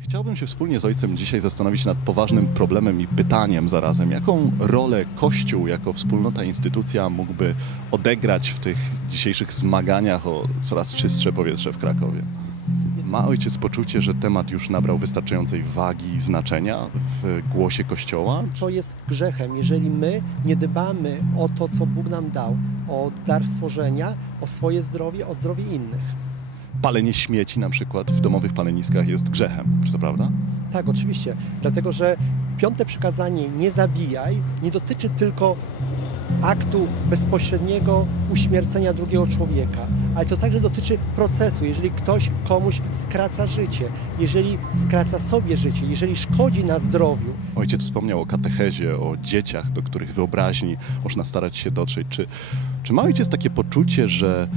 Chciałbym się wspólnie z ojcem dzisiaj zastanowić nad poważnym problemem i pytaniem zarazem, jaką rolę Kościół jako wspólnota, instytucja mógłby odegrać w tych dzisiejszych zmaganiach o coraz czystsze powietrze w Krakowie. Ma ojciec poczucie, że temat już nabrał wystarczającej wagi i znaczenia w głosie Kościoła? To jest grzechem, jeżeli my nie dbamy o to, co Bóg nam dał, o dar stworzenia, o swoje zdrowie, o zdrowie innych. Palenie śmieci na przykład w domowych paleniskach jest grzechem, czy to prawda? Tak, oczywiście, dlatego że piąte przykazanie nie zabijaj nie dotyczy tylko aktu bezpośredniego uśmiercenia drugiego człowieka, ale to także dotyczy procesu. Jeżeli ktoś komuś skraca życie, jeżeli skraca sobie życie, jeżeli szkodzi na zdrowiu. Ojciec wspomniał o katechezie, o dzieciach, do których wyobraźni można starać się dotrzeć. Czy ma ojciec takie poczucie, że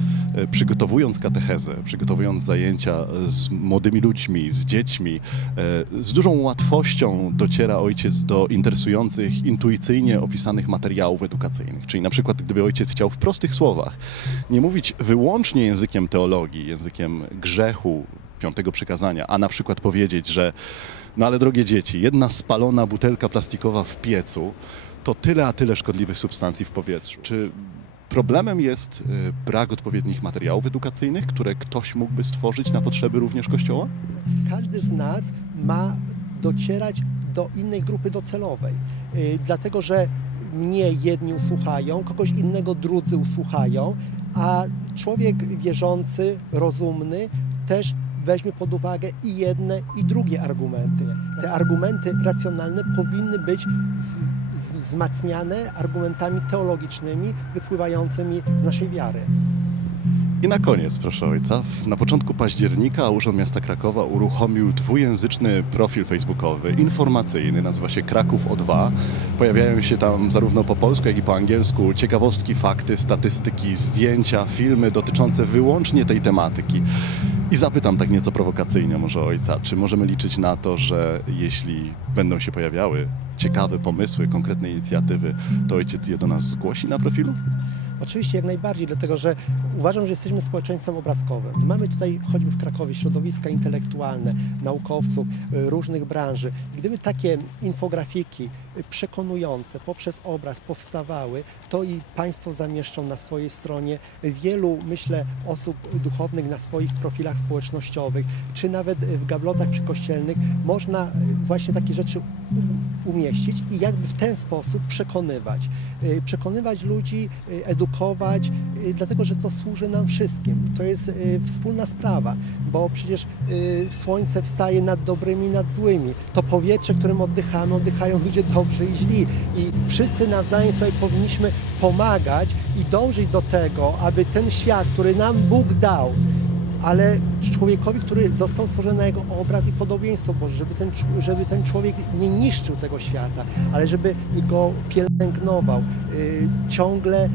przygotowując katechezę, przygotowując zajęcia z młodymi ludźmi, z dziećmi, z dużą łatwością dociera ojciec do interesujących, intuicyjnie opisanych materiałów edukacyjnych? Czyli na przykład gdyby ojciec chciał w prostych słowach nie mówić wyłącznie językiem teologii, językiem grzechu, piątego przykazania, a na przykład powiedzieć, że no ale drogie dzieci, jedna spalona butelka plastikowa w piecu to tyle a tyle szkodliwych substancji w powietrzu. Czy problemem jest brak odpowiednich materiałów edukacyjnych, które ktoś mógłby stworzyć na potrzeby również Kościoła? Każdy z nas ma docierać do innej grupy docelowej, dlatego że mnie jedni usłuchają, kogoś innego drudzy usłuchają, a człowiek wierzący, rozumny też weźmie pod uwagę i jedne, i drugie argumenty. Te argumenty racjonalne powinny być wzmacniane argumentami teologicznymi wypływającymi z naszej wiary. I na koniec, proszę ojca, na początku października Urząd Miasta Krakowa uruchomił dwujęzyczny profil facebookowy, informacyjny, nazywa się Kraków O2. Pojawiają się tam zarówno po polsku, jak i po angielsku ciekawostki, fakty, statystyki, zdjęcia, filmy dotyczące wyłącznie tej tematyki. I zapytam tak nieco prowokacyjnie może ojca, czy możemy liczyć na to, że jeśli będą się pojawiały ciekawe pomysły, konkretne inicjatywy, to ojciec je do nas zgłosi na profilu? Oczywiście jak najbardziej, dlatego że uważam, że jesteśmy społeczeństwem obrazkowym. Mamy tutaj choćby w Krakowie środowiska intelektualne, naukowców różnych branży. Gdyby takie infografiki przekonujące poprzez obraz powstawały, to i państwo zamieszczą na swojej stronie. Wielu, myślę, osób duchownych na swoich profilach społecznościowych, czy nawet w gablotach przykościelnych można właśnie takie rzeczy umieścić i jakby w ten sposób przekonywać ludzi, edukować, dlatego że to służy nam wszystkim. To jest wspólna sprawa, bo przecież słońce wstaje nad dobrymi i nad złymi. To powietrze, którym oddychamy, oddychają ludzie dobrzy i źli. I wszyscy nawzajem sobie powinniśmy pomagać i dążyć do tego, aby ten świat, który nam Bóg dał, ale człowiekowi, który został stworzony na jego obraz i podobieństwo Boże, żeby ten człowiek nie niszczył tego świata, ale żeby go pielęgnował, ciągle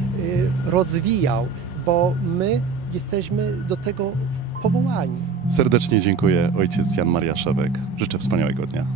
rozwijał, bo my jesteśmy do tego powołani. Serdecznie dziękuję, ojciec Jan Maria Szewek. Życzę wspaniałego dnia.